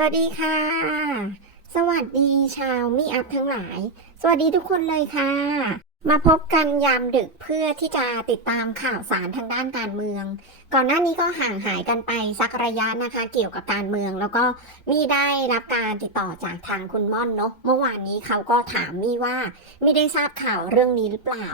สวัสดีค่ะ สวัสดีชาวมีอัพทั้งหลาย สวัสดีทุกคนเลยค่ะ มาพบกันยามดึกเพื่อที่จะติดตามข่าวสารทางด้านการเมือง ก่อนหน้านี้ก็ห่างหายกันไปสักระยะนะคะ เกี่ยวกับการเมือง แล้วก็มีได้รับการติดต่อจากทางคุณม่อนเนาะเมื่อวานนี้เขาก็ถามมี่ว่าไม่ได้ทราบข่าวเรื่องนี้หรือเปล่า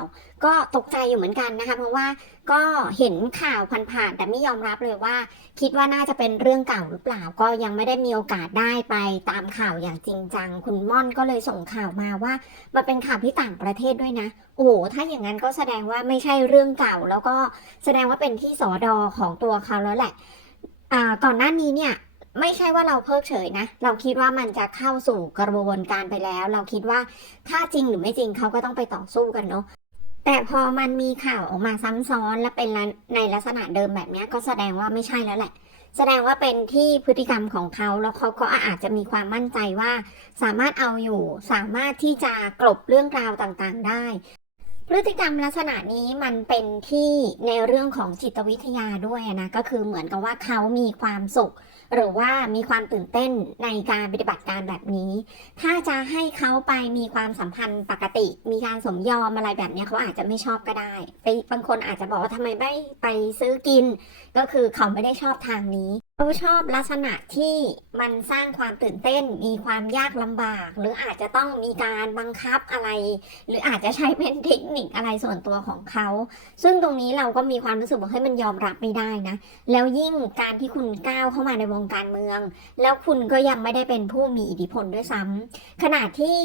ก็ตกใจอยู่เหมือนกันนะคะ เพราะว่าก็เห็นข่าวผ่านๆแต่ไม่ยอมรับเลยว่า คิดว่าน่าจะเป็นเรื่องเก่าหรือเปล่า ก็ยังไม่ได้มีโอกาสได้ไปตามข่าวอย่างจริงจัง คุณม่อนก็เลยส่งข่าวมาว่ามันเป็นข่าวที่ต่างประเทศด้วยนะ โอ้โหถ้าอย่างนั้นก็แสดงว่าไม่ใช่เรื่องเก่า แล้วก็แสดงว่าเป็นที่สอดอของตัวเขาแล้วแหละอ่าก่อนหน้านี้เนี่ยไม่ใช่ว่าเราเพิกเฉยนะ เราคิดว่ามันจะเข้าสู่กระบวนการไปแล้ว เราคิดว่าถ้าจริงหรือไม่จริงเขาก็ต้องไปต่อสู้กันเนาะ แต่พอมันมีข่าวออกมาซ้ำซ้อนและเป็นในลักษณะเดิมแบบนี้ก็แสดงว่าไม่ใช่แล้วแหละ แสดงว่าเป็นที่พฤติกรรมของเขาแล้วเขาก็อาจจะมีความมั่นใจว่า สามารถเอาอยู่ สามารถที่จะกลบเรื่องราวต่างๆ ได้ พฤติกรรมลักษณะนี้มันเป็นที่ในเรื่องของจิตวิทยาด้วยนะก็คือเหมือนกับว่าเขามีความสุข หรือว่ามีความตื่นเต้นในการปฏิบัติการแบบนี้ ถ้าจะให้เขาไปมีความสัมพันธ์ปกติ มีการสมยอมอะไรแบบนี้เขาอาจจะไม่ชอบก็ได้ ไปบางคนอาจจะบอกว่าทำไมไม่ไปซื้อกิน ก็คือเขาไม่ได้ชอบทางนี้เขาชอบลักษณะที่มันสร้างความตื่นเต้น มีความยากลำบาก หรืออาจจะต้องมีการบังคับอะไร หรืออาจจะใช้เป็นเทคนิคอะไรส่วนตัวของเขา ซึ่งตรงนี้เราก็มีความรู้สึกว่าให้ยมันยอมรับไม่ได้นะ แล้วยิ่งการที่คุณก้าวเข้ามาในวงการเมือง แล้วคุณก็ยังไม่ได้เป็นผู้มีอิทธิพลด้วยซ้ำขณะที่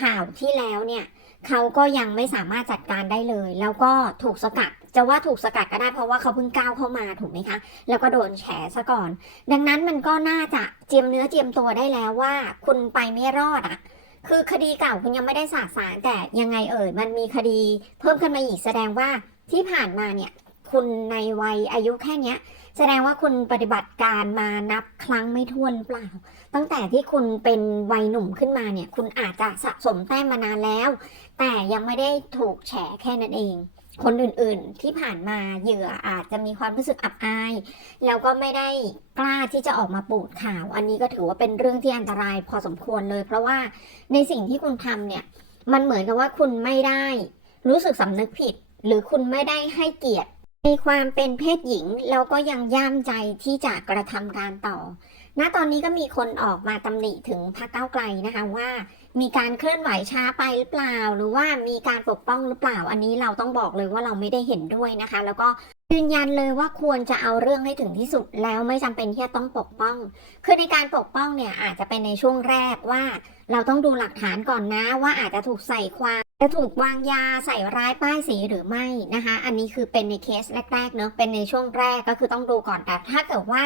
ข่าวที่แล้วเนี่ยเขาก็ยังไม่สามารถจัดการได้เลย แล้วก็ถูกสกัด จะว่าถูกสกัดก็ได้เพราะว่าเขาเพิ่งก้าวเข้ามาถูกไหมคะ แล้วก็โดนแฉซะก่อน ดังนั้นมันก็น่าจะเจียมเนื้อเจียมตัวได้แล้วว่า คุณไปไม่รอดอะคือคดีเก่าคุณยังไม่ได้สาสารแต่ยังไงเอ่ยมันมีคดีเพิ่มขึ้นมาอีกแสดงว่าที่ผ่านมาเนี่ยคุณในวัยอายุแค่เนี้ย แสดงว่าคุณปฏิบัติการมานับครั้งไม่ถ้วนเปล่า ตั้งแต่ที่คุณเป็นวัยหนุ่มขึ้นมาเนี่ย คุณอาจจะสะสมแต้มมานานแล้ว แต่ยังไม่ได้ถูกแฉแค่นั้นเอง คนอื่นๆที่ผ่านมาเหยื่ออาจจะมีความรู้สึกอับอาย แล้วก็ไม่ได้กล้าที่จะออกมาปูดข่าว อันนี้ก็ถือว่าเป็นเรื่องที่อันตรายพอสมควรเลย เพราะว่าในสิ่งที่คุณทำเนี่ยมันเหมือนกับว่าคุณไม่ได้ รู้สึกสำนึกผิด หรือคุณไม่ได้ให้เกียรติในความเป็นเพศหญิงแล้วก็ยังย่ามใจที่จะกระทำการต่อณตอนนี้ก็มีคนออกมาตำหนิถึงพรรคก้าไกลนะคะว่า มีการเคลื่อนไหวช้าไปหรือเปล่า หรือว่ามีการปกป้องหรือเปล่า อันนี้เราต้องบอกเลยว่าเราไม่ได้เห็นด้วยนะคะ แล้วก็ยืนยันเลยว่าควรจะเอาเรื่องให้ถึงที่สุดแล้วไม่จำเป็นที่จะต้องปกป้อง คือในการปกป้องเนี่ยอาจจะเป็นในช่วงแรกว่า เราต้องดูหลักฐานก่อนนะว่าอาจจะถูกใส่ความจะถูกวางยาใส่ร้ายป้ายสีหรือไม่นะคะ อันนี้คือเป็นในเคสแรกๆเนอะเป็นในช่วงแรกก็คือต้องดูก่อนแต่ถ้าเกิดว่า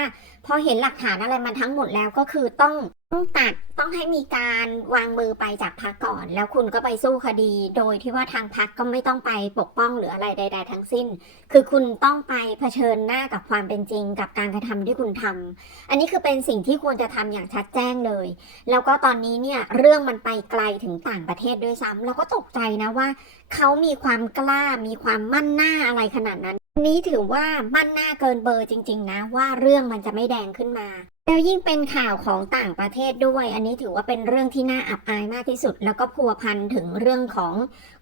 พอเห็นหลักฐานอะไรมันทั้งหมดแล้วก็คือต้อง ต้องตัดต้องให้มีการวางมือไปจากพักก่อน แล้วคุณก็ไปสู้คดี โดยที่ว่าทางพักก็ไม่ต้องไปปกป้องหรืออะไรใด ๆ ทั้งสิ้น คือคุณต้องไปเผชิญหน้ากับความเป็นจริง กับการกระทำที่คุณทำอันนี้คือเป็นสิ่งที่ควรจะทำอย่างชัดแจ้งเลย แล้วก็ตอนนี้เนี่ยเรื่องมันไปไกลถึงต่างประเทศด้วยซ้ำเราก็ตกใจนะว่า เขามีความกล้ามีความมั่นหน้าอะไรขนาดนั้นนนี้ถือว่ามั่นหน้าเกินเบอร์จริง ๆ นะ ว่าเรื่องมันจะไม่แดงขึ้นมา แล้วยิ่งเป็นข่าวของต่างประเทศด้วย อันนี้ถือว่าเป็นเรื่องที่น่าอับอายมากที่สุด แล้วก็พัวพันถึงเรื่องของ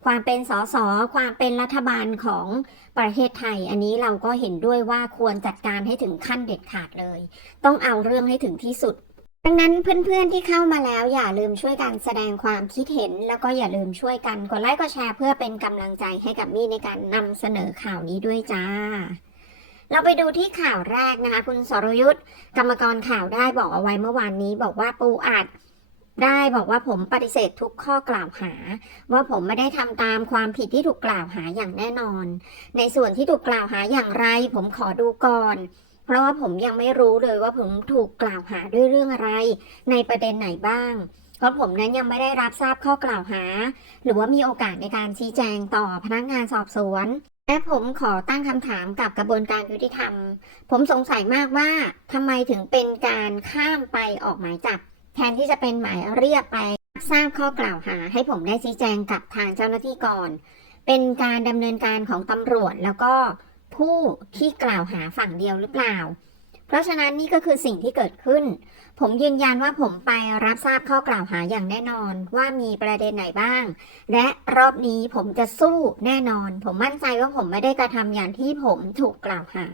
ความเป็นสสความเป็นรัฐบาลของประเทศไทย อันนี้เราก็เห็นด้วยว่าควรจัดการให้ถึงขั้นเด็ดขาดเลย ต้องเอาเรื่องให้ถึงที่สุดดังนั้นเพื่อนๆที่เข้ามาแล้วอย่าลืมช่วยกันแสดงความคิดเห็น แล้วก็อย่าลืมช่วยกันกดไลค์กดแชร์เพื่อเป็นกำลังใจให้กับมี่ในการนำเสนอข่าวนี้ด้วยจ้า เราไปดูที่ข่าวแรกนะคะ คุณสรยุทธ์กรรมกรข่าวได้บอกเอาไว้เมื่อวานนี้ บอกว่าปูอัดได้บอกว่าผมปฏิเสธทุกข้อกล่าวหา ว่าผมไม่ได้ทำตามความผิดที่ถูกกล่าวหาอย่างแน่นอน ในส่วนที่ถูกกล่าวหาอย่างไร ผมขอดูก่อน เพราะว่าผมยังไม่รู้เลยว่าผมถูกกล่าวหาด้วยเรื่องอะไร ในประเด็นไหนบ้าง เพราะผมนั้นยังไม่ได้รับทราบข้อกล่าวหา หรือว่ามีโอกาสในการชี้แจงต่อพนักงานสอบสวน และผมขอตั้งคำถามกับกระบวนการยุติธรรม ผมสงสัยมากว่าทำไมถึงเป็นการข้ามไปออกหมายจับ แทนที่จะเป็นหมายเรียกไปทราบข้อกล่าวหาให้ผมได้ชี้แจงกับทางเจ้าหน้าที่ก่อน เป็นการดำเนินการของตำรวจแล้วก็ผู้ที่กล่าวหาฝั่งเดียวหรือเปล่า เพราะฉะนั้นนี่ก็คือสิ่งที่เกิดขึ้น ผมยืนยันว่าผมไปรับทราบข้อกล่าวหาอย่างแน่นอนว่ามีประเด็นไหนบ้าง และรอบนี้ผมจะสู้แน่นอน ผมมั่นใจว่าผมไม่ได้กระทำอย่างที่ผมถูกกล่าวหา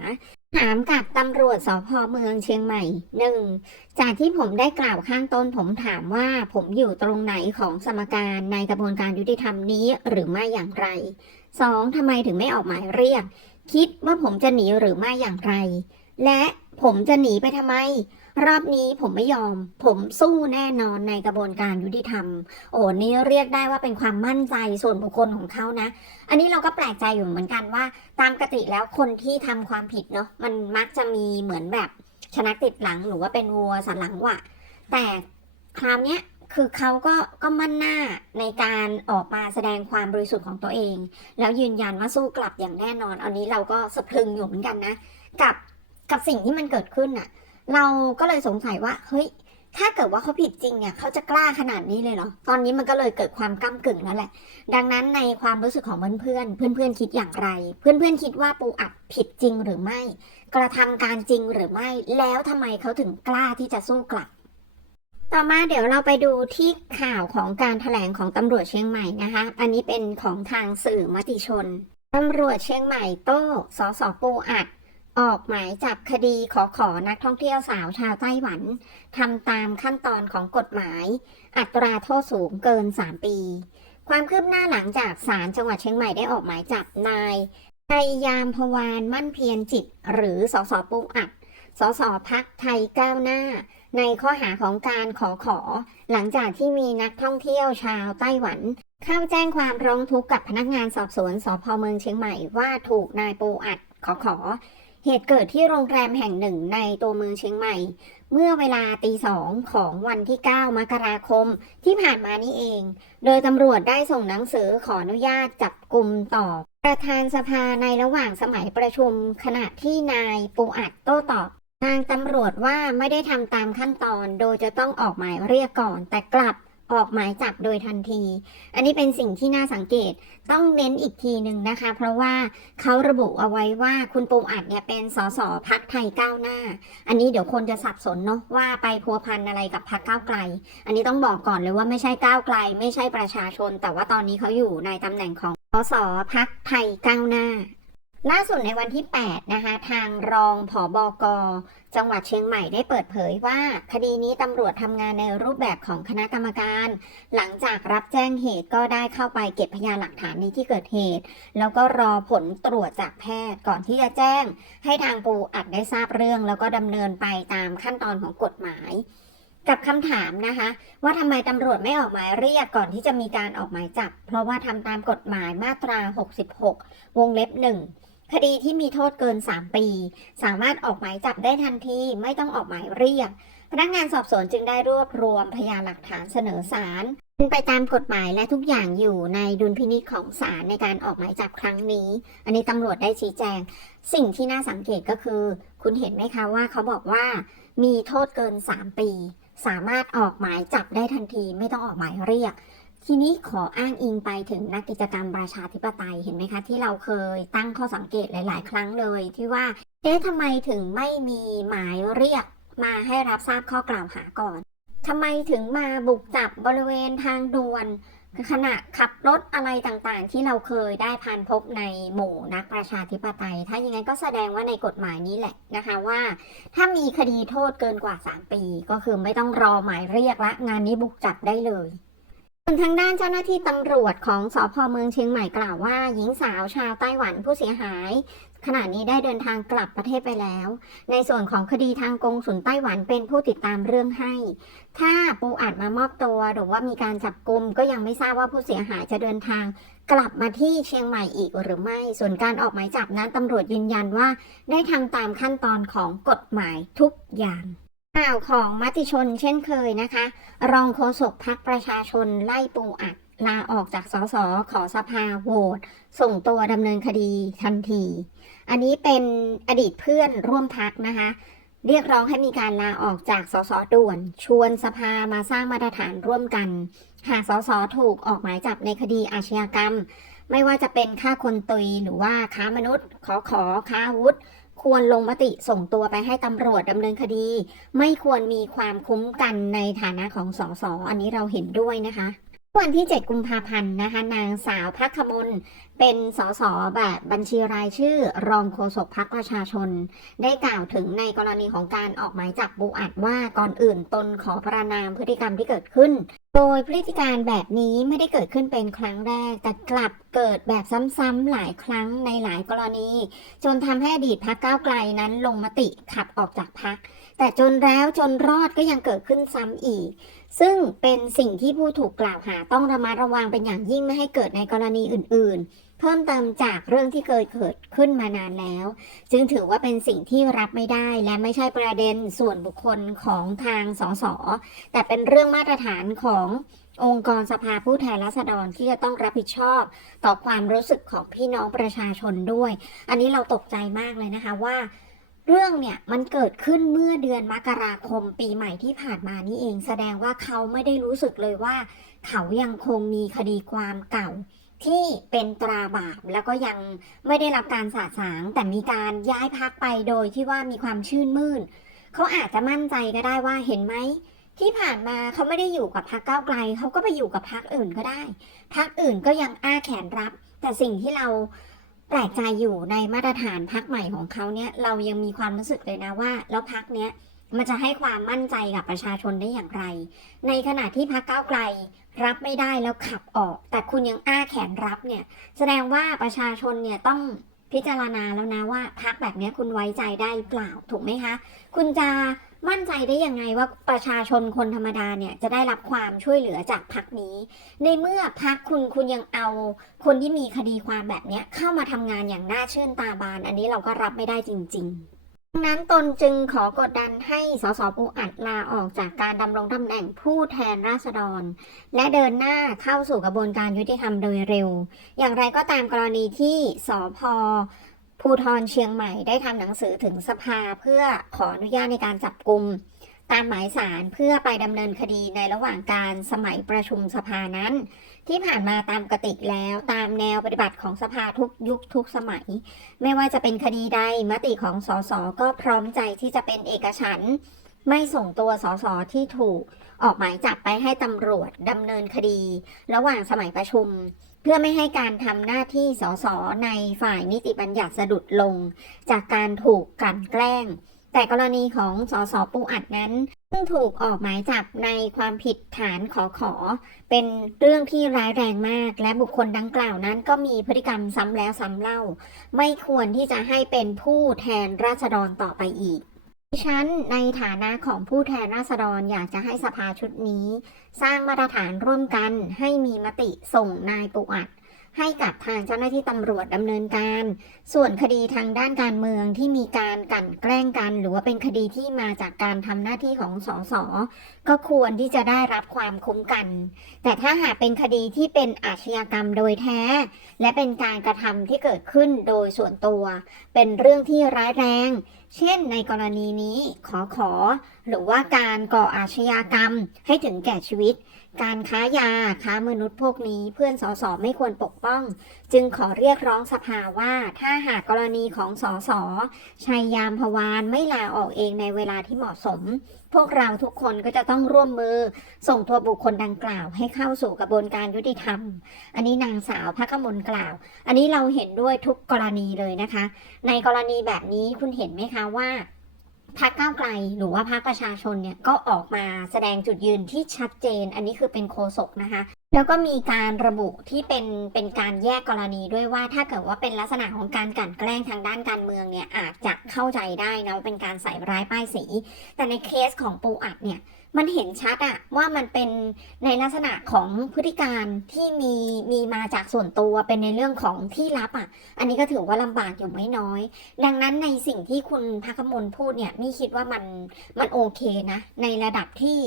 ถามกับตำรวจสพเมืองเชียงใหม่หนึ่งจากที่ผมได้กล่าวข้างต้น ผมถามว่าผมอยู่ตรงไหนของสมการในกระบวนการยุติธรรมนี้หรือไม่อย่างไรสองทำไมถึงไม่ออกหมายเรียก คิดว่าผมจะหนีหรือไม่อย่างไร และผมจะหนีไปทำไม รอบนี้ผมไม่ยอม ผมสู้แน่นอนในกระบวนการยุติธรรม โอ้นี่เรียกได้ว่าเป็นความมั่นใจส่วนบุคคลของเขานะ อันนี้เราก็แปลกใจอยู่เหมือนกันว่า ตามกติแล้วคนที่ทำความผิดเนาะมันมักจะมีเหมือนแบบชนะติดหลังหรือว่าเป็นวัวสันหลังวะแต่คราวเนี้ยคือเขาก็ก็มั่นหน้าในการออกมาแสดงความบริสุทธิ์ของตัวเอง แล้วยืนยันว่าสู้กลับอย่างแน่นอน อันนี้เราก็สะพรึงอยู่เหมือนกันนะ กับ กับสิ่งที่มันเกิดขึ้นน่ะ เราก็เลยสงสัยว่าเฮ้ยถ้าเกิดว่าเขาผิดจริงเนี่ยเขาจะกล้าขนาดนี้เลยเหรอ ตอนนี้มันก็เลยเกิดความก้ากึ่งแล้วแหละ ดังนั้นในความรู้สึกของเพื่อนๆเพื่อนๆคิดอย่างไร เพื่อนๆคิดว่าปูอัดผิดจริงหรือไม่ กระทำการจริงหรือไม่ แล้วทำไมเขาถึงกล้าที่จะสู้กลับ ต่อมาเดี๋ยวเราไปดูที่ข่าวของการแถลงของตำรวจเชียงใหม่นะคะ อันนี้เป็นของทางสื่อมติชนตำรวจเชียงใหม่โต้สสปูอัด ออกหมายจับคดีขอขอนักท่องเที่ยวสาวชาวไต้หวันทำตามขั้นตอนของกฎหมาย อัตราโทษสูงเกิน 3 ปี ความคืบหน้าหลังจากศาลจังหวัดเชียงใหม่ได้ออกหมายจับนายชัยยามพวานมั่นเพียรจิต หรือสสปูอัดสสพักไทยก้าวหน้า ในข้อหาของการขอขอ หลังจากที่มีนักท่องเที่ยวชาวไต้หวัน เข้าแจ้งความร้องทุกข์กับพนักงานสอบสวนสพเมืองเชียงใหม่ว่าถูกนายปูอัดขอขอ เหตุเกิดที่โรงแรมแห่งหนึ่งในตัวเมืองเชียงใหม่ เมื่อเวลาตีสองของวันที่ 9 มกราคมที่ผ่านมานี้เอง โดยตำรวจได้ส่งหนังสือขออนุญาตจับกลุ่มต่อ ประธานสภาในระหว่างสมัยประชุม ขณะที่นายปูอัดโต้ตอบทางตำรวจว่าไม่ได้ทำตามขั้นตอน โดยจะต้องออกหมายเรียกก่อนแต่กลับ ออกหมายจับโดยทันที อันนี้เป็นสิ่งที่น่าสังเกตต้องเน้นอีกทีหนึ่งนะคะ เพราะว่าเขาระบุเอาไว้ว่าคุณปูอัดเนี่ยเป็นสสพักไทยก้าวหน้า อันนี้เดี๋ยวคนจะสับสนเนาะว่าไปพัวพันอะไรกับพักก้าวไกล อันนี้ต้องบอกก่อนเลยว่าไม่ใช่ก้าวไกล ไม่ใช่ประชาชน แต่ว่าตอนนี้เขาอยู่ในตำแหน่งของสสพักไทยก้าวหน้า ล่าสุดในวันที่ 8 นะคะ ทางรองผอบก จังหวัดเชียงใหม่ได้เปิดเผยว่า คดีนี้ตำรวจทำงานในรูปแบบของคณะกรรมการ หลังจากรับแจ้งเหตุก็ได้เข้าไปเก็บพยานหลักฐานในที่เกิดเหตุ แล้วก็รอผลตรวจจากแพทย์ก่อนที่จะแจ้ง ให้ทางปูอัดได้ทราบเรื่อง แล้วก็ดำเนินไปตามขั้นตอนของกฎหมายกับคำถามนะคะ ว่าทำไมตำรวจไม่ออกหมายเรียกก่อนที่จะมีการออกหมายจับ เพราะว่าทำตามกฎหมายมาตรา 66 วงเล็บหนึ่ง คดีที่มีโทษเกิน 3 ปี สามารถออกหมายจับได้ทันทีไม่ต้องออกหมายเรียก พนักงานสอบสวนจึงได้รวบรวมพยานหลักฐานเสนอศาลเป็นไปตามกฎหมายและทุกอย่างอยู่ในดุลพินิจของศาลในการออกหมายจับครั้งนี้ อันนี้ตำรวจได้ชี้แจง สิ่งที่น่าสังเกตก็คือ คุณเห็นไหมคะว่าเขาบอกว่า มีโทษเกิน 3 ปี สามารถออกหมายจับได้ทันทีไม่ต้องออกหมายเรียก ทีนี้ขออ้างอิงไปถึงนักกิจกรรมประชาธิปไตยเห็นไหมคะ ที่เราเคยตั้งข้อสังเกตหลาย ๆ ครั้งเลย ที่ว่าเอ๊ะทำไมถึงไม่มีหมายเรียกมาให้รับทราบข้อกล่าวหาก่อนทำไมถึงมาบุกจับบริเวณทางด่วน ขณะขับรถอะไรต่างๆ ที่เราเคยได้ผ่านพบในหมู่นักประชาธิปไตย ถ้าอย่างนั้นก็แสดงว่าในกฎหมายนี้แหละนะคะว่า ถ้ามีคดีโทษเกินกว่า 3 ปี ก็คือไม่ต้องรอหมายเรียกละ งานนี้บุกจับได้เลย ส่วนทางด้านเจ้าหน้าที่ตำรวจของสพเมืองเชียงใหม่กล่าวว่า หญิงสาวชาวไต้หวันผู้เสียหาย ขณะนี้ได้เดินทางกลับประเทศไปแล้ว ในส่วนของคดีทางกงสุลไต้หวันเป็นผู้ติดตามเรื่องให้ ถ้าปูอัดมามอบตัวหรือว่ามีการจับกลุมก็ยังไม่ทราบว่าผู้เสียหายจะเดินทางกลับมาที่เชียงใหม่อีกหรือไม่ ส่วนการออกหมายจับนั้นตำรวจยืนยันว่า ได้ทำตามขั้นตอนของกฎหมายทุกอย่าง ข่าวของมติชนเช่นเคยนะคะ รองโฆษกพักประชาชนไล่ปูอัดลาออกจากสสขอสภาโหวตส่งตัวดำเนินคดีทันที อันนี้เป็นอดีตเพื่อนร่วมพักนะคะ เรียกร้องให้มีการลาออกจากสสด่วน ชวนสภามาสร้างมาตรฐานร่วมกัน หากสสถูกออกหมายจับในคดีอาชญากรรม ไม่ว่าจะเป็นฆ่าคนตุยหรือว่าค้ามนุษย์ ขอขอค้าวุธ ควรลงมติส่งตัวไปให้ตำรวจดำเนินคดี ไม่ควรมีความคุ้มกันในฐานะของสสอันนี้เราเห็นด้วยนะคะวันที่ 7 กุมภาพันธ์นะคะ นางสาวพักขมลเป็นสสแบบบัญชีรายชื่อ รองโฆษกพักประชาชน ได้กล่าวถึงในกรณีของการออกหมายจับบูอัดว่าก่อนอื่นตนขอประนามพฤติกรรมที่เกิดขึ้น โดยพฤติการแบบนี้ไม่ได้เกิดขึ้นเป็นครั้งแรก แต่กลับเกิดแบบซ้ำๆหลายครั้งในหลายกรณี จนทำให้อดีตพักก้าวไกลนั้นลงมติขับออกจากพัก แต่จนแล้วจนรอดก็ยังเกิดขึ้นซ้ำอีก ซึ่งเป็นสิ่งที่ผู้ถูกกล่าวหาต้องระมัดระวังเป็นอย่างยิ่งไม่ให้เกิดในกรณีอื่นๆ พิ่มเติมจากเรื่องที่เคยเกิดขึ้นมานานแล้ว จึงถือว่าเป็นสิ่งที่รับไม่ได้และไม่ใช่ประเด็นส่วนบุคคลของทางสสแต่เป็นเรื่องมาตรฐานขององค์กรสภาผู้แทนราษฎรที่จะต้องรับผิดชอบต่อความรู้สึกของพี่น้องประชาชนด้วย อันนี้เราตกใจมากเลยนะคะว่า เรื่องเนี่ยมันเกิดขึ้นเมื่อเดือนมกราคมปีใหม่ที่ผ่านมานี่เอง แสดงว่าเขาไม่ได้รู้สึกเลยว่า เขายังคงมีคดีความเก่า ที่เป็นตราบาปแล้วก็ยังไม่ได้รับการสาสาง แต่มีการย้ายพักไปโดยที่ว่ามีความชื่นมื่นเขาอาจจะมั่นใจก็ได้ว่าเห็นไหมที่ผ่านมาเขาไม่ได้อยู่กับพรรคก้าไกลเขาก็ไปอยู่กับพรรคอื่นก็ได้พรรคอื่นก็ยังอ้าแขนรับ แต่สิ่งที่เราแปลกใจอยู่ในมาตรฐานพรรคใหม่ของเขาเนี่ยเรายังมีความรู้สึกเลยนะว่า แล้วพรรคเนี้ยมันจะให้ความมั่นใจกับประชาชนได้อย่างไร ในขณะที่พรรคก้าไกล รับไม่ได้แล้วขับออก แต่คุณยังอ้าแขนรับเนี่ย แสดงว่าประชาชนเนี่ยต้องพิจารณาแล้วนะว่าพักแบบนี้คุณไว้ใจได้หรือเปล่าถูกไหมคะ คุณจะมั่นใจได้ยังไงว่าประชาชนคนธรรมดาเนี่ยจะได้รับความช่วยเหลือจากพักนี้ ในเมื่อพักคุณคุณยังเอาคนที่มีคดีความแบบนี้เข้ามาทำงานอย่างน่าเชื่นตาบาน อันนี้เราก็รับไม่ได้จริงๆดัง นั้นตนจึงขอกดดันให้สสปูอัดลาออกจากการดำรงตำแหน่งผู้แทนราษฎร และเดินหน้าเข้าสู่กระบวนการยุติธรรมโดยเร็ว อย่างไรก็ตามกรณีที่สพภูทรเชียงใหม่ได้ทำหนังสือถึงสภาเพื่อขออนุญาตในการจับกลุ่มตามหมายสารเพื่อไปดำเนินคดีในระหว่างการสมัยประชุมสภานั้น ที่ผ่านมาตามกติกแล้วตามแนวปฏิบัติของสภาทุกยุคทุกสมัย ไม่ว่าจะเป็นคดีใดมติของสสก็พร้อมใจที่จะเป็นเอกฉันท์ไม่ส่งตัวสสที่ถูกออกหมายจับไปให้ตำรวจดำเนินคดี ระหว่างสมัยประชุม เพื่อไม่ให้การทำหน้าที่สสในฝ่ายนิติบัญญัติสะดุดลง จากการถูกกลั่นแกล้ง แต่กรณีของสสปูอัดนั้นซึ่งถูกออกหมายจับในความผิดฐานขอขอ เป็นเรื่องที่ร้ายแรงมาก และบุคคลดังกล่าวนั้นก็มีพฤติกรรมซ้ำแล้วซ้ำเล่า ไม่ควรที่จะให้เป็นผู้แทนราษฎรต่อไปอีกดิฉันในฐานะของผู้แทนราษฎรอยากจะให้สภาชุดนี้ สร้างมาตรฐานร่วมกันให้มีมติส่งนายปูอัด ให้กับทางเจ้าหน้าที่ตำรวจดำเนินการ ส่วนคดีทางด้านการเมืองที่มีการกันแกล้งกัน หรือว่าเป็นคดีที่มาจากการทำหน้าที่ของสสก็ควรที่จะได้รับความคุ้มกัน แต่ถ้าหากเป็นคดีที่เป็นอาชญากรรมโดยแท้ และเป็นการกระทำที่เกิดขึ้นโดยส่วนตัว เป็นเรื่องที่ร้ายแรง เช่น ในกรณีนี้ขอขอ หรือว่าการก่ออาชญากรรมให้ถึงแก่ชีวิต การค้ายาค้ามนุษย์พวกนี้เพื่อนสสไม่ควรปกป้อง จึงขอเรียกร้องสภาว่าถ้าหากกรณีของสสชัยยามพวานไม่ลาออกเองในเวลาที่เหมาะสม พวกเราทุกคนก็จะต้องร่วมมือ ส่งตัวบุคคลดังกล่าวให้เข้าสู่กระบวนการยุติธรรม อันนี้นางสาวพักกมลกล่าว อันนี้เราเห็นด้วยทุกกรณีเลยนะคะ ในกรณีแบบนี้คุณเห็นไหมคะว่า พรรคก้าวไกลหรือว่าพรรคประชาชนเนี่ยก็ออกมาแสดงจุดยืนที่ชัดเจน อันนี้คือเป็นโคศกนะคะ แล้วก็มีการระบุที่เป็นเป็นการแยกกรณีด้วยว่าถ้าเกิดว่าเป็นลักษณะของการกลั่นแกล้งทางด้านการเมืองเนี่ยอาจจะเข้าใจได้นะว่าเป็นการใส่ร้ายป้ายสี แต่ในเคสของปูอัดเนี่ยมันเห็นชัดอะว่ามันเป็นในลักษณะของพฤติการที่มีมีมาจากส่วนตัวเป็นในเรื่องของที่ลับอะอันนี้ก็ถือว่าลำบากอยู่ไม่น้อย ดังนั้นในสิ่งที่คุณพักมลพูดเนี่ยนี่คิดว่ามันมันโอเคนะ ในระดับที่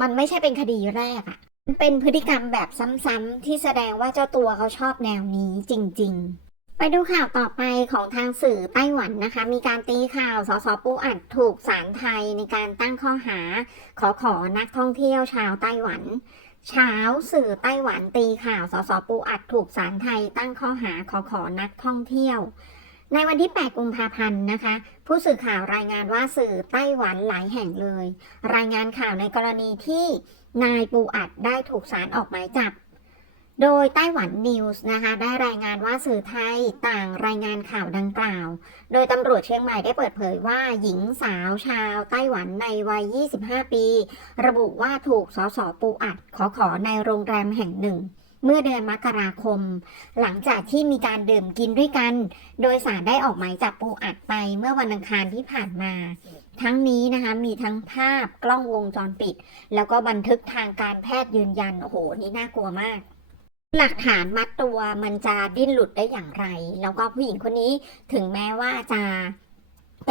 มันไม่ใช่เป็นคดีแรกอะ เป็นพฤติกรรมแบบซ้ำๆที่แสดงว่าเจ้าตัวเขาชอบแนวนี้จริง ๆไปดูข่าวต่อไปของทางสื่อไต้หวันนะคะ มีการตีข่าวสสปูอัดถูกศาลไทยในการตั้งข้อหา ขอขอนักท่องเที่ยวชาวไต้หวัน เช้าสื่อไต้หวันตีข่าวสสปูอัดถูกศาลไทย ตั้งข้อหาขอขอนักท่องเที่ยว ในวันที่ 8 กุมภาพันธ์นะคะ ผู้สื่อข่าวรายงานว่าสื่อไต้หวันหลายแห่งเลย รายงานข่าวในกรณีที่นายปูอัดได้ถูกศาลออกหมายจับ โดยไต้หวันนิวส์นะคะได้รายงานว่าสื่อไทยต่างรายงานข่าวดังกล่าว โดยตำรวจเชียงใหม่ได้เปิดเผยว่าหญิงสาวชาวไต้หวันในวัย 25 ปี ระบุว่าถูกสสปูอัดขอขอในโรงแรมแห่งหนึ่ง เมื่อเดือนมกราคม หลังจากที่มีการดื่มกินด้วยกัน โดยสารได้ออกหมายจับปูอัดไปเมื่อวันอังคารที่ผ่านมา ทั้งนี้นะคะมีทั้งภาพกล้องวงจรปิด แล้วก็บันทึกทางการแพทย์ยืนยัน โอ้โห นี่น่ากลัวมากหลักฐานมัดตัวมันจะดิ้นหลุดได้อย่างไร แล้วก็ผู้หญิงคนนี้ถึงแม้ว่าจะ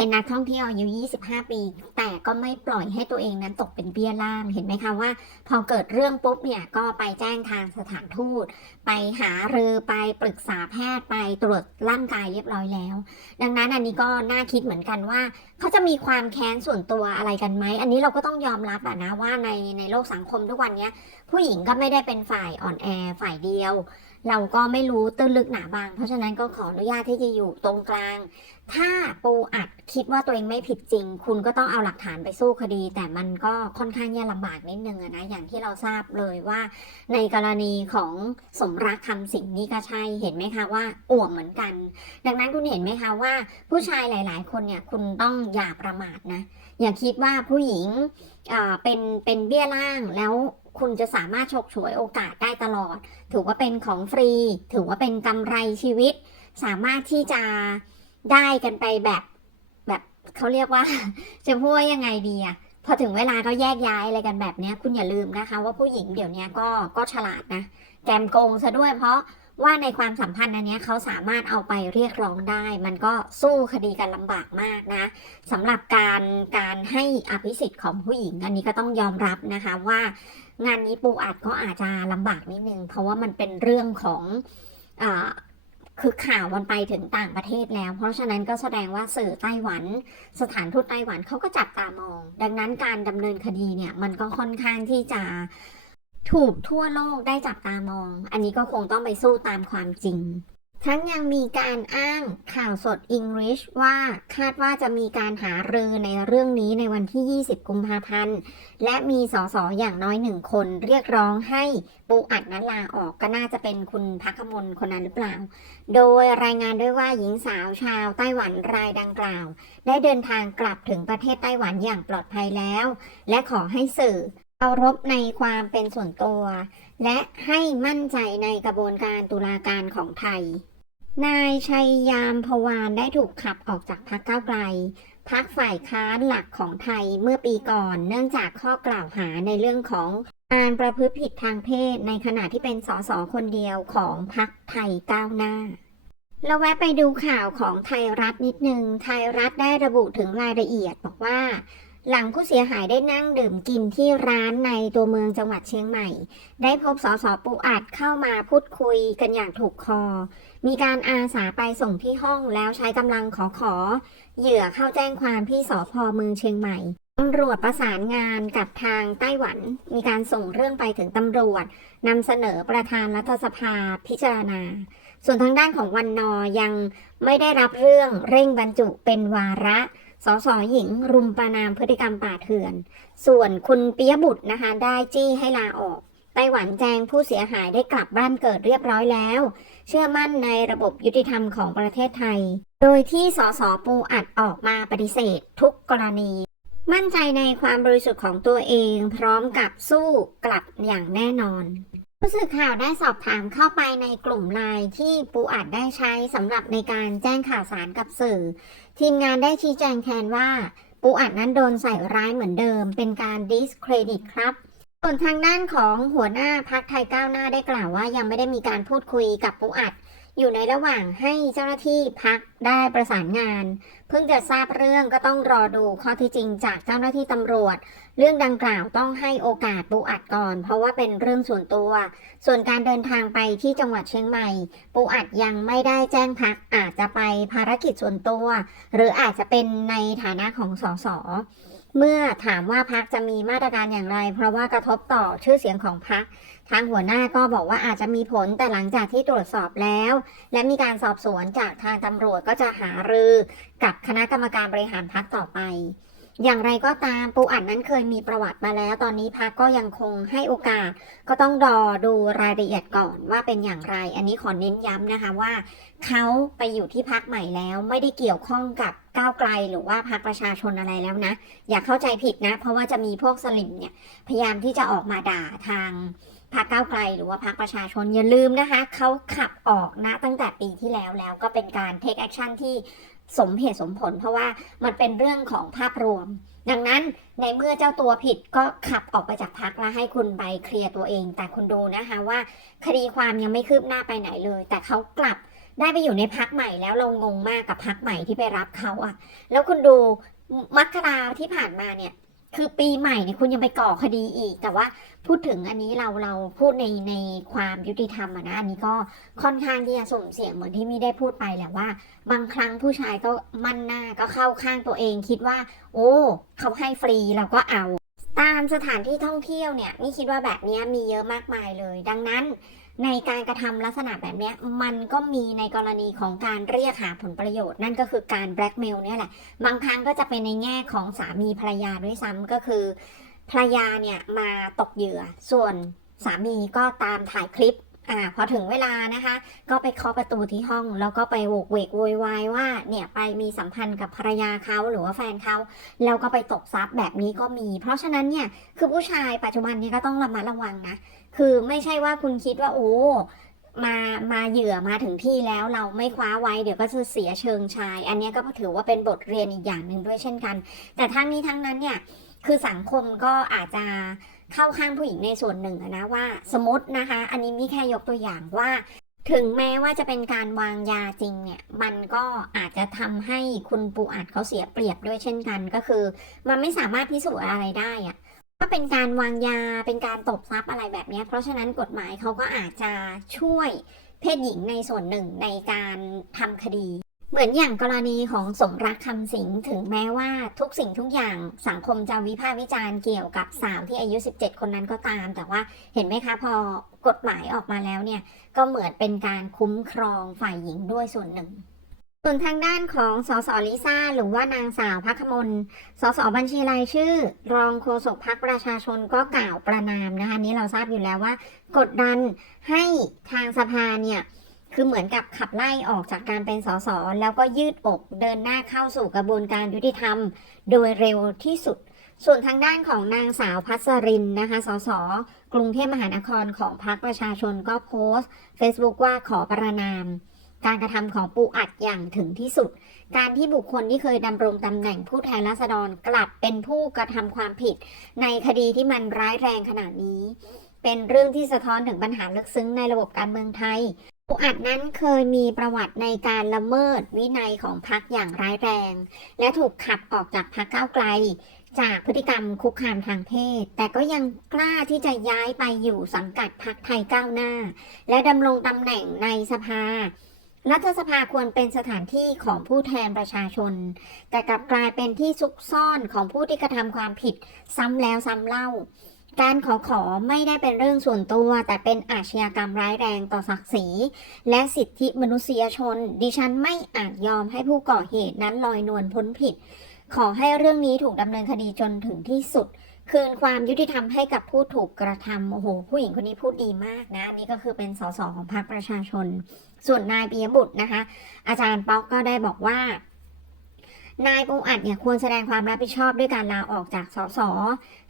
เป็นนักท่องเที่ยวอายุ 25 ปี แต่ก็ไม่ปล่อยให้ตัวเองนั้นตกเป็นเบี้ยล่างเห็นไหมคะว่า พอเกิดเรื่องปุ๊บเนี่ยก็ไปแจ้งทางสถานทูต ไปหารือไปปรึกษาแพทย์ไปตรวจร่างกายเรียบร้อยแล้ว ดังนั้นอันนี้ก็น่าคิดเหมือนกันว่า เขาจะมีความแค้นส่วนตัวอะไรกันไหม อันนี้เราก็ต้องยอมรับอะนะว่าในในโลกสังคมทุกวันนี้ผู้หญิงก็ไม่ได้เป็นฝ่ายอ่อนแอฝ่ายเดียว เราก็ไม่รู้ตื้นลึกหนาบาง เพราะฉะนั้นก็ขออนุญาตที่จะอยู่ตรงกลาง ถ้าปูอัดคิดว่าตัวเองไม่ผิดจริง คุณก็ต้องเอาหลักฐานไปสู้คดี แต่มันก็ค่อนข้างยากลำบากนิดนึงนะอย่างที่เราทราบเลยว่า ในกรณีของสมรักคำสิงนี่ก็ใช่เห็นไหมคะว่าอ่วมเหมือนกัน ดังนั้นคุณเห็นไหมคะว่า ผู้ชายหลาย ๆ คนเนี่ยคุณต้องอย่าประมาทนะอย่าคิดว่าผู้หญิงอ่าเป็นเป็นเบี้ยล่างแล้ว คุณจะสามารถฉกฉวยโอกาสได้ตลอด ถือว่าเป็นของฟรี ถือว่าเป็นกำไรชีวิต สามารถที่จะได้กันไปแบบแบบเขาเรียกว่า จะพูดยังไงดีอะพอถึงเวลาก็แยกย้ายอะไรกันแบบเนี้ยคุณอย่าลืมนะคะ ว่าผู้หญิงเดี๋ยวนี้ก็ก็ฉลาดนะ แกมโกงซะด้วยเพราะว่าในความสัมพันธ์อันนี้เขาสามารถเอาไปเรียกร้องได้ มันก็สู้คดีกันลำบากมากนะสำหรับการการให้อภิสิทธิ์ของผู้หญิง อันนี้ก็ต้องยอมรับนะคะว่า งานนี้ปูอัดก็อาจจะลำบากนิดนึง เพราะว่ามันเป็นเรื่องของอคือข่าวมันไปถึงต่างประเทศแล้ว เพราะฉะนั้นก็แสดงว่าสื่อไต้หวัน สถานทูตไต้หวันเขาก็จับตามอง ดังนั้นการดำเนินคดีเนี่ยมันก็ค่อนข้างที่จะถูกทั่วโลกได้จับตามอง อันนี้ก็คงต้องไปสู้ตามความจริง ทั้งยังมีการอ้างข่าวสด English ว่าคาดว่าจะมีการหารือในเรื่องนี้ในวันที่ 20 กุมภาพันธ์ และมีสสอย่างน้อยหนึ่งคนเรียกร้องให้ปูอัดนั้นลาออกก็น่าจะเป็นคุณพักมลคนนั้นหรือเปล่า โดยรายงานด้วยว่าหญิงสาวชาวไต้หวันรายดังกล่าว ได้เดินทางกลับถึงประเทศไต้หวันอย่างปลอดภัยแล้ว และขอให้สื่อเคารพในความเป็นส่วนตัว และให้มั่นใจในกระบวนการตุลาการของไทย นายชัยยามพวานได้ถูกขับออกจากพรรคก้าวไกลพักฝ่ายค้านหลักของไทยเมื่อปีก่อน เนื่องจากข้อกล่าวหาในเรื่องของการประพฤติผิดทางเพศในขณะที่เป็นสสคนเดียวของพักไทยก้าวหน้าเราแวะไปดูข่าวของไทยรัฐนิดนึง ไทยรัฐได้ระบุถึงรายละเอียดบอกว่า หลังผู้เสียหายได้นั่งดื่มกินที่ร้านในตัวเมืองจังหวัดเชียงใหม่ ได้พบสสปูอัดเข้ามาพูดคุยกันอย่างถูกคอ มีการอาสาไปส่งที่ห้องแล้วใช้กำลังขอขอ เหยื่อเข้าแจ้งความที่สพเมืองเชียงใหม่ตำรวจประสานงานกับทางไต้หวัน มีการส่งเรื่องไปถึงตำรวจนำเสนอประธานรัฐสภาพิจารณา ส่วนทางด้านของวันนอยังไม่ได้รับเรื่องเร่งบรรจุเป็นวาระ สสหญิง รุมประนามพฤติกรรมป่าเถื่อน ส่วนคุณปิยบุตรนะคะ ได้จี้ให้ลาออกไต้หวันแจ้งผู้เสียหายได้กลับบ้านเกิดเรียบร้อยแล้ว เชื่อมั่นในระบบยุติธรรมของประเทศไทย โดยที่สสปูอัดออกมาปฏิเสธ ทุกกรณี มั่นใจในความบริสุทธิ์ของตัวเอง พร้อมกับสู้กลับอย่างแน่นอนผู้สื่อข่าวได้สอบถามเข้าไปในกลุ่มไลน์ที่ปูอัดได้ใช้สำหรับในการแจ้งข่าวสารกับสื่อ ทีมงานได้ชี้แจงแทนว่า ปูอัดนั้นโดนใส่ร้ายเหมือนเดิม เป็นการดิสเครดิตครับ ส่วนทางด้านของหัวหน้าพักไทยก้าวหน้าได้กล่าวว่ายังไม่ได้มีการพูดคุยกับปูอัด อยู่ในระหว่างให้เจ้าหน้าที่พักได้ประสานงาน เพิ่งจะทราบเรื่องก็ต้องรอดูข้อเที่จริงจากเจ้าหน้าที่ตำรวจ เรื่องดังกล่าวต้องให้โอกาสปูอัดก่อน เพราะว่าเป็นเรื่องส่วนตัว ส่วนการเดินทางไปที่จังหวัดเชียงใหม่ ปูอัดยังไม่ได้แจ้งพักอาจจะไปภารกิจส่วนตัว หรืออาจจะเป็นในฐานะของสสเมื่อถามว่าพักจะมีมาตรการอย่างไร เพราะว่ากระทบต่อชื่อเสียงของพัก ทางหัวหน้าก็บอกว่าอาจจะมีผลแต่หลังจากที่ตรวจสอบแล้ว และมีการสอบสวนจากทางตำรวจก็จะหารือกับคณะกรรมการบริหารพักต่อไปอย่างไรก็ตามปูอัดนั้นเคยมีประวัติมาแล้ว ตอนนี้พักก็ยังคงให้โอกาส ก็ต้องรอดูรายละเอียดก่อนว่าเป็นอย่างไร อันนี้ขอเน้นย้ำนะคะว่า เขาไปอยู่ที่พักใหม่แล้ว ไม่ได้เกี่ยวข้องกับก้าวไกลหรือว่าพักประชาชนอะไรแล้วนะ อย่าเข้าใจผิดนะ เพราะว่าจะมีพวกสลิมเนี่ยพยายามที่จะออกมาด่าทาง พรรคก้าวไกลหรือว่าพรรคประชาชนอย่าลืมนะคะเขาขับออกนะตั้งแต่ปีที่แล้วแล้วก็เป็นการ take action ที่สมเหตุสมผลเพราะว่ามันเป็นเรื่องของภาพรวม ดังนั้นในเมื่อเจ้าตัวผิดก็ขับออกไปจากพักแล้วให้คุณไปเคลียร์ตัวเอง แต่คุณดูนะคะว่าคดีความยังไม่คืบหน้าไปไหนเลย แต่เขากลับได้ไปอยู่ในพักใหม่แล้วเรางงมากกับพักใหม่ที่ไปรับเขาอะแล้วคุณดูมกราที่ผ่านมาเนี่ย คือปีใหม่เนี่ยคุณยังไปก่อคดีอีก แต่ว่าพูดถึงอันนี้เราเราพูดในในความยุติธรรมอะนะอันนี้ก็ค่อนข้างที่จะส่งเสียงเหมือนที่มีได้พูดไปแหละว่า บางครั้งผู้ชายก็มั่นหน้าก็เข้าข้างตัวเองคิดว่า โอ้ เขาให้ฟรีเราก็เอา ตามสถานที่ท่องเที่ยวเนี่ยนี่คิดว่าแบบนี้มีเยอะมากมายเลย ดังนั้น ในการกระทำลักษณะแบบนี้มันก็มีในกรณีของการเรียกหาผลประโยชน์ นั่นก็คือการแบล็กเมลเนี่ยแหละ บางครั้งก็จะเป็นในแง่ของสามีภรรยาด้วยซ้ำก็คือภรรยาเนี่ยมาตกเหยื่อ ส่วนสามีก็ตามถ่ายคลิปอ่าพอถึงเวลานะคะ ก็ไปเคาะประตูที่ห้อง แล้วก็ไปโวกเวกโวยวายว่าเนี่ยไปมีสัมพันธ์กับภรรยาเขาหรือว่าแฟนเขาแล้วก็ไปตกทรัพย์แบบนี้ก็มี เพราะฉะนั้นเนี่ยคือผู้ชายปัจจุบันนี้ก็ต้องระมัดระวังนะ คือไม่ใช่ว่าคุณคิดว่าโอ้มามาเหยื่อมาถึงที่แล้วเราไม่คว้าไว้เดี๋ยวก็จะเสียเชิงชาย อันนี้ก็ถือว่าเป็นบทเรียนอีกอย่างหนึ่งด้วยเช่นกัน แต่ทั้งนี้ทั้งนั้นเนี่ยคือสังคมก็อาจจะเข้าข้างผู้หญิงในส่วนหนึ่งนะว่าสมมตินะคะ อันนี้มีแค่ยกตัวอย่างว่า ถึงแม้ว่าจะเป็นการวางยาจริงเนี่ย มันก็อาจจะทำให้คุณปูอัดเขาเสียเปรียบด้วยเช่นกัน ก็คือ มันไม่สามารถพิสูจน์อะไรได้อะ ก็เป็นการวางยาเป็นการตบทรัพย์อะไรแบบนี้ เพราะฉะนั้นกฎหมายเขาก็อาจจะช่วยเพศหญิงในส่วนหนึ่งในการทำคดี เหมือนอย่างกรณีของสมรักคำสิงถึงแม้ว่าทุกสิ่งทุกอย่างสังคมจะวิพากษ์วิจารณ์เกี่ยวกับสาวที่อายุ 17 คนนั้นก็ตาม แต่ว่าเห็นไหมคะพอกฎหมายออกมาแล้วเนี่ยก็เหมือนเป็นการคุ้มครองฝ่ายหญิงด้วยส่วนหนึ่ง ส่วนทางด้านของสสลิซ่าหรือว่านางสาวพักมลสสบัญชีรายชื่อ รองโฆษกพักประชาชนก็กล่าวประนามนะคะนนี้เราทราบอยู่แล้วว่า กดดันให้ทางสภาเนี่ยคือเหมือนกับขับไล่ออกจากการเป็นสสแล้วก็ยืดอกเดินหน้าเข้าสู่กระบวนการยุติธรรม โดยเร็วที่สุด ส่วนทางด้านของนางสาวพัสรินนะคะสสกรุงเทพมหานครของพรรคประชาชนก็โพสต์ Facebook ว่าขอประนาม การกระทำของปูอัดอย่างถึงที่สุด การที่บุคคลที่เคยดำรงตำแหน่งผู้แทนราษฎรกลับเป็นผู้กระทำความผิด ในคดีที่มันร้ายแรงขนาดนี้ เป็นเรื่องที่สะท้อนถึงปัญหาลึกซึ้งในระบบการเมืองไทยปูอัดนั้นเคยมีประวัติในการละเมิดวินัยของพรรคอย่างร้ายแรง และถูกขับออกจากพรรคก้าวไกล จากพฤติกรรมคุกคามทางเพศ แต่ก็ยังกล้าที่จะย้ายไปอยู่สังกัดพรรคไทยก้าวหน้า และดำรงตำแหน่งในสภา รัฐสภาควรเป็นสถานที่ของผู้แทนประชาชน แต่กลับกลายเป็นที่ซุกซ่อนของผู้ที่กระทำความผิดซ้ำแล้วซ้ำเล่า การขอขอไม่ได้เป็นเรื่องส่วนตัว แต่เป็นอาชญากรรมร้ายแรงต่อศักดิ์ศรีและสิทธิมนุษยชน ดิฉันไม่อาจยอมให้ผู้ก่อเหตุนั้นลอยนวลพ้นผิด ขอให้เรื่องนี้ถูกดำเนินคดีจนถึงที่สุดคืนความยุติธรรมให้กับผู้ถูกกระทำโอ้โห ผู้หญิงคนนี้พูดดีมากนะ นี่ก็คือเป็นสสของพรรคประชาชน ส่วนนายปียบุตรนะคะ อาจารย์ป๊อกก็ได้บอกว่านายปูอัดเนี่ยควรแสดงความรับผิดชอบด้วยการลาออกจากสส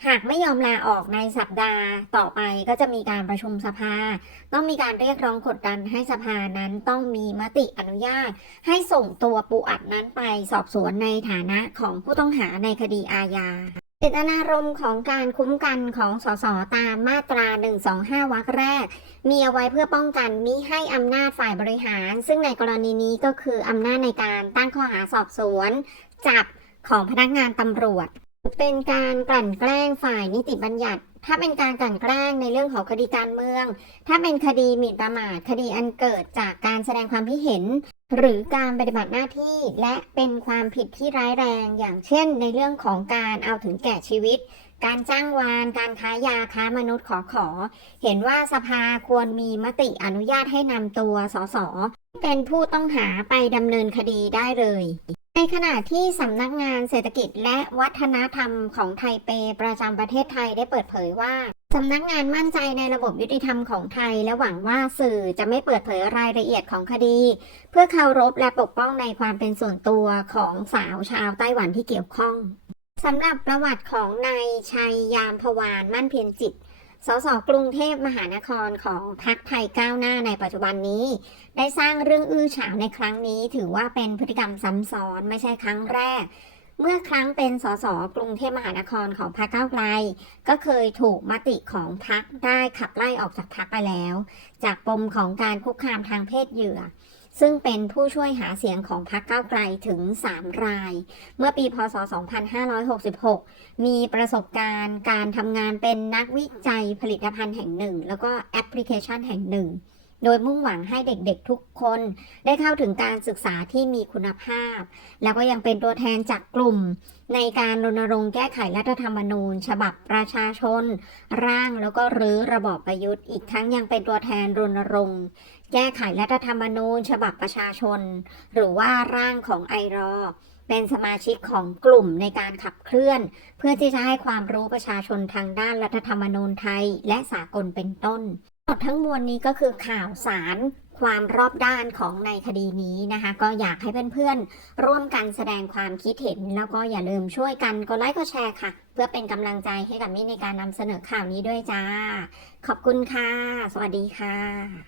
หากไม่ยอมลาออกในสัปดาห์ต่อไปก็จะมีการประชุมสภา ต้องมีการเรียกร้องกดดันให้สภานั้นต้องมีมติอนุญาต ให้ส่งตัวปูอัดนั้นไปสอบสวนในฐานะของผู้ต้องหาในคดีอาญา เจตนารมณ์ของการคุ้มกันของสสตามมาตรา 125 วรรคแรก มีเอาไว้เพื่อป้องกันมิให้อำนาจฝ่ายบริหาร ซึ่งในกรณีนี้ก็คืออำนาจในการตั้งข้อหาสอบสวน จับของพนักงานตำรวจ เป็นการกลั่นแกล้งฝ่ายนิติบัญญัติ ถ้าเป็นการกลั่นแกล้งในเรื่องของคดีการเมือง ถ้าเป็นคดีหมิ่นประมาทคดีอันเกิดจากการแสดงความคิดเห็น หรือการปฏิบัติหน้าที่และเป็นความผิดที่ร้ายแรง อย่างเช่น ในเรื่องของการเอาถึงแก่ชีวิต การจ้างวาน การค้ายาค้ามนุษย์ขอขอ เห็นว่าสภาควรมีมติอนุญาตให้นำตัวสสเป็นผู้ต้องหาไปดำเนินคดีได้เลย ในขณะที่สำนักงานเศรษฐกิจและวัฒนธรรมของไทเปประจำประเทศไทยได้เปิดเผยว่าสำนักงานมั่นใจในระบบยุติธรรมของไทย และหวังว่าสื่อจะไม่เปิดเผยรายละเอียดของคดี เพื่อเคารพและปกป้องในความเป็นส่วนตัวของสาวชาวไต้หวันที่เกี่ยวข้องสำหรับประวัติของนายชัยยามพวานมั่นเพียรจิต สสกรุงเทพมหานครของพรรคไทยก้าวหน้าในปัจจุบันนี้ ได้สร้างเรื่องอื้อฉาวในครั้งนี้ ถือว่าเป็นพฤติกรรมซ้ำซ้อนไม่ใช่ครั้งแรก เมื่อครั้งเป็นสสกรุงเทพมหานครของพรรคก้าวไกล ก็เคยถูกมติของพรรคได้ขับไล่ออกจากพรรคไปแล้ว จากปมของการคุกคามทางเพศเหยื่อ ซึ่งเป็นผู้ช่วยหาเสียงของพรรคก้าวไกลถึง 3 ราย เมื่อปีพศ 2566 มีประสบการณ์การทำงานเป็นนักวิจัยผลิตภัณฑ์แห่งหนึ่ง แล้วก็แอปพลิเคชันแห่งหนึ่ง โดยมุ่งหวังให้เด็กๆทุกคนได้เข้าถึงการศึกษาที่มีคุณภาพ แล้วก็ยังเป็นตัวแทนจากกลุ่ม ในการรณรงค์แก้ไขรัฐธรรมนูญ ฉบับประชาชน ร่างแล้วก็รื้อระบอบประยุทธ์ อีกทั้งยังเป็นตัวแทนรณรงค์แก้ไขรัฐธรรมนูญ ฉบับประชาชน หรือว่าร่างของไอรอเป็นสมาชิกของกลุ่มในการขับเคลื่อน เพื่อที่จะให้ความรู้ประชาชนทางด้านรัฐธรรมนูญไทย และสากลเป็นต้น หมดทั้งมวลนี้ก็คือข่าวสารความรอบด้านของในคดีนี้นะคะ ก็อยากให้เพื่อนๆ ร่วมกันแสดงความคิดเห็น แล้วก็อย่าลืมช่วยกันกดไลค์กดแชร์ค่ะ เพื่อเป็นกำลังใจให้กับมิในการนำเสนอข่าวนี้ด้วยจ้า ขอบคุณค่ะ สวัสดีค่ะ